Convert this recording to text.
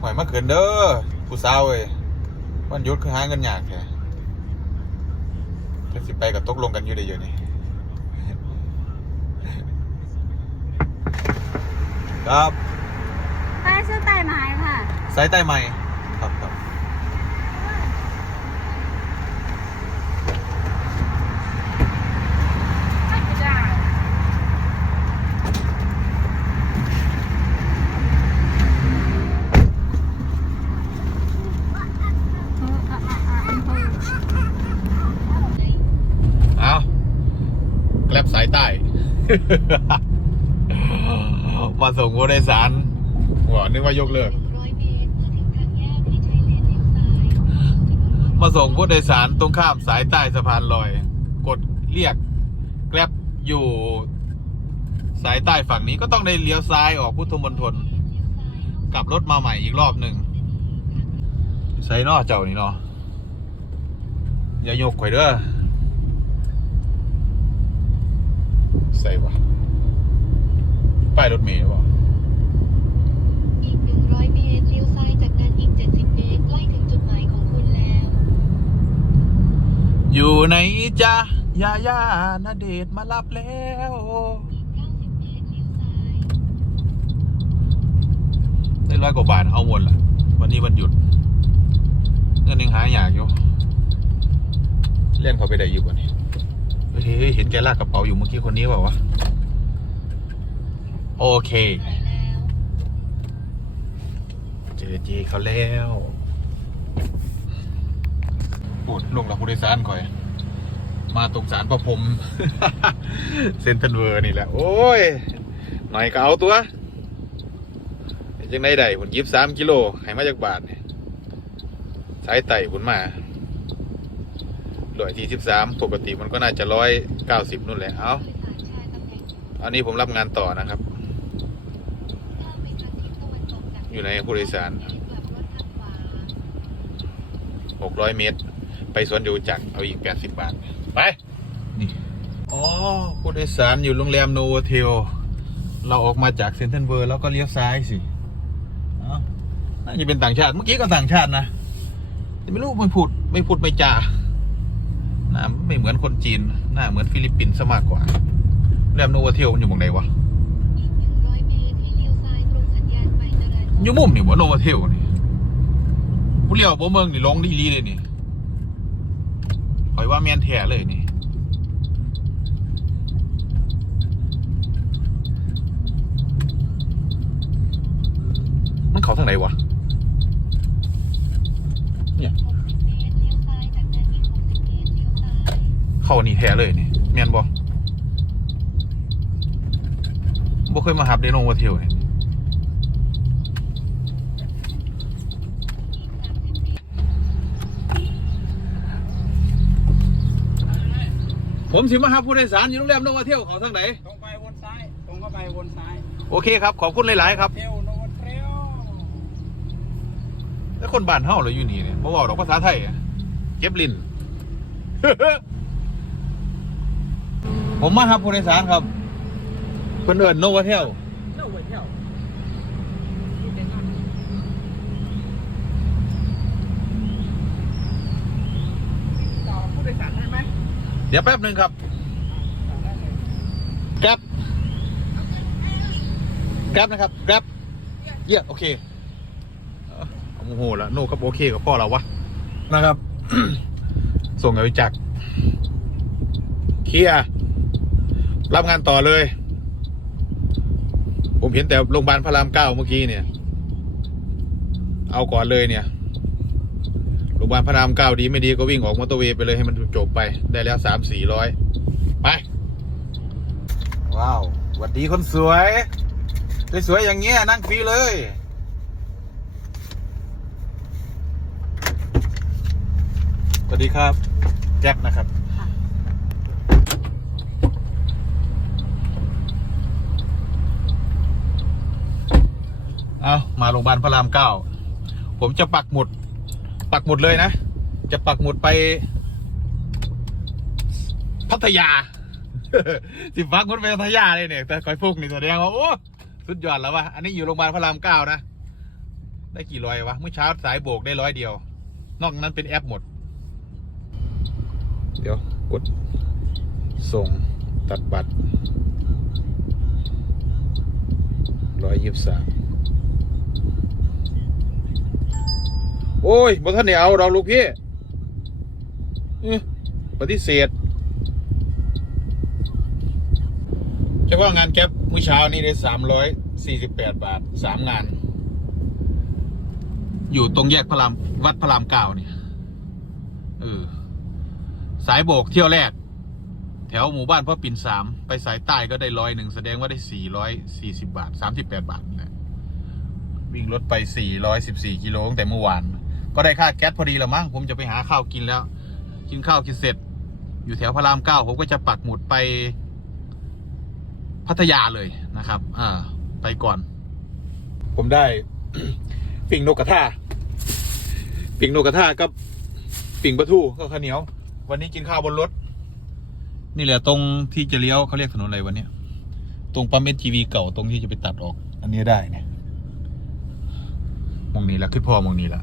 หอยมาเขินเด้อผู้สาวเว้ยวันหยุดคือหาเงินยากแท้ถ้าสิไปกับตกลงกันอยู่ได้เยอะนี่ครับใต้ชื่อใต้ไม้ค่ะสายใต้ใหม่ครับครับ ไม่ได้เอออะอะอะ เอาแกลบสายใต้ มาส่งผู้โดยสารหัวนึกว่ายกเลิก มาส่งผู้โดยสารตรงข้ามสายใต้สะพานลอย กดเรียกแกลบอยู่ สายใต้ฝั่งนี้ก็ต้องได้เลี้ยวซ้ายออกพุทธมณฑลกลับรถมาใหม่อีกรอบหนึ่งใส่นอเจ้านี่เนาะอย่ายกข่อยเด้อ ใส่ปะป้ายรถเมล์หรือเปล่าอีก 100 เมตรเลี้ยวซ้ายจากนั้นอีก 70 เมตรใกล้ถึงจุดหมายของคุณแล้ว อยู่ไหนจ๊ะยาย่านาเดชน์มารับแล้ว อีก 90 เมตรเลี้ยวซ้าย ได้ร้อยกว่าบาทเอาหมดละวันนี้วันหยุดเงินยังหาอยากอยู่เล่นเขาไปได้อยู่กว่านี้เฮ้ย เฮ้ยเห็นแกลากกระเป๋าอยู่เมื่อกี้คนนี้เปล่าวะ โอเค เจอเจเขาแล้วปวดลงหลับผู้โดยสารก่อย มาตกสารประพรมเซนทันเวอร์นี่แหละ โอ้ย หน่อยก็เอาตัวยังไงได้ผลยิบสามกิโลให้มาจากบาท สายไต่ผลมา ร้อยที่สิบสามปกติมันก็น่าจะร้อยเก้าสิบนู่นแหละเอา้าอันนี้ผมรับงานต่อนะครับ อยู่ในผู้โดยสารหกร้อยเมตร ไปสวนอยู่จักเอาอีกแปดสิบบาท ไปนี่อ๋อผู้โดยสารอยู่โรงแรมโนวเทล เราออกมาจากเซนทรัลเวิร์แล้วก็เลี้ยวซ้ายสิน่าจะเป็นต่างชาติ เมื่อกี้ก็ต่างชาตินะ แต่ไม่รู้ไม่พูดไม่พูดไม่จา หน้าไม่เหมือนคนจีน หน้าเหมือนฟิลิปปินส์ซะมากกว่าโรงแรมโนโวเทลมันอยู่หมองไหนวะอีก100เมตรให้เลี้ยวซ้ายตรงสัญญาณไฟจราจรอยู่มุมนี่บ่โนโวเทลนี่ผู้เลี้ยวบ่เมืองนี่ลงดีลีเลยนี่คอยว่าแมนแท้เลยนี่มันเขาทางไหนวะ เนี่ย 60 เมตร เลี้ยวซ้ายจากนั้นอีก 60 เมตร เลี้ยวซ้าย เข้านี่แท้เลยนี่แมนบ่บ่เคยมาหับเดโนโวเทลนี่ผมสิมาหับผู้โดยสารอยู่โรงแรมโนโวเทลเขาทางไหนตรงไปวนซ้ายตรงเข้าไปวนซ้ายโอเคครับ ขอบคุณหลาย ๆ ครับ เที่ยวโนนเทลแล้วคนบ้านเฮาเลยอยู่นี่เนี่ยบ่เว้าดอกภาษาไทยอะเก็บลิ้น ผมมาครับผู้โดยสารครับเพิ่นเอิ้นโนโวเทลเที่ยวไปเที่ยวต่อผู้โดยสารได้ไหมเดี๋ยวแป๊บหนึ่งครับได้เลยแกร็บแกร็บนะครับแกร็บเยี่ยโอเคเอ้าโอ้โหแล้วโน่ครับโอเคกับพ่อเราวะนะครับ ส่งเอาไปจักรเคลียร์ รับงานต่อเลย ผมเห็นแต่โรงพยาบาลพระรามเก้าเมื่อกี้เนี่ย เอาก่อนเลยเนี่ยโรงพยาบาลพระรามเก้าดีไม่ดีก็วิ่งออกมอเตอร์เวย์ไปเลยให้มันจบไปได้แล้วสามสี่ร้อยไป ว้าวสวัสดีคนสวยสวยๆอย่างเงี้ยนั่งฟรีเลยสวัสดีครับ แจ็คนะครับ เอามาโรงพยาบาลพระรามเก้าผมจะปักหมุด ปักหมุดเลยนะ จะปักหมุดไป พัทยา สิปักหมุดไปพัทยาเลยเนี่ย แต่คอยฟุกนี่แสดงว่าโอ้สุดยอดแล้ววะอันนี้อยู่โรงพยาบาลพระรามเก้านะ ได้กี่ร้อยวะเมื่อเช้าสายโบกได้ร้อยเดียว นอกนั้นเป็นแอปหมด เดี๋ยวกดส่งตัดบัตรร้อยยี่สิบสาม โอ้ยบ่ท่านได้เอาดอกลูกพี่อื้อปฏิเสธเฉพาะงานแก๊ปมื้อเช้านี่ได้สามร้อยสี่สิบแปดบาทสามงาน อยู่ตรงแยกพระรามวัดพระรามเก้าเนี่ยเออสายโบกเที่ยวแรก แถวหมู่บ้านพ่อปิ่นสามไปสายใต้ก็ได้ร้อยหนึ่งแสดงว่าได้สี่ร้อยสี่สิบาทสามสิบแปดบาทนี่แหละวิ่งรถไปสี่ร้อยสิบสี่กิโลตั้งแต่เมื่อวาน ก็ได้ค่าแก๊สพอดีละมั้งผมจะไปหาข้าวกินแล้ว กินข้าวกินเสร็จ อยู่แถวพระรามเก้าผมก็จะปักหมุดไปพัทยาเลยนะครับ อ่า ไปก่อน ผมได้ปิ่งนกกระทาปิ่งนกกระทากับปิ่งปลาทูก็ข้าวเหนียว วันนี้กินข้าวบนรถ นี่แหละตรงที่จะเลี้ยวเขาเรียกถนนอะไรวันนี้ตรงปั๊มเอทีวีเก่าตรงที่จะไปตัดออก อันนี้ได้เนี่ยมองนี้ละขึ้นพ่อมองนี้ละ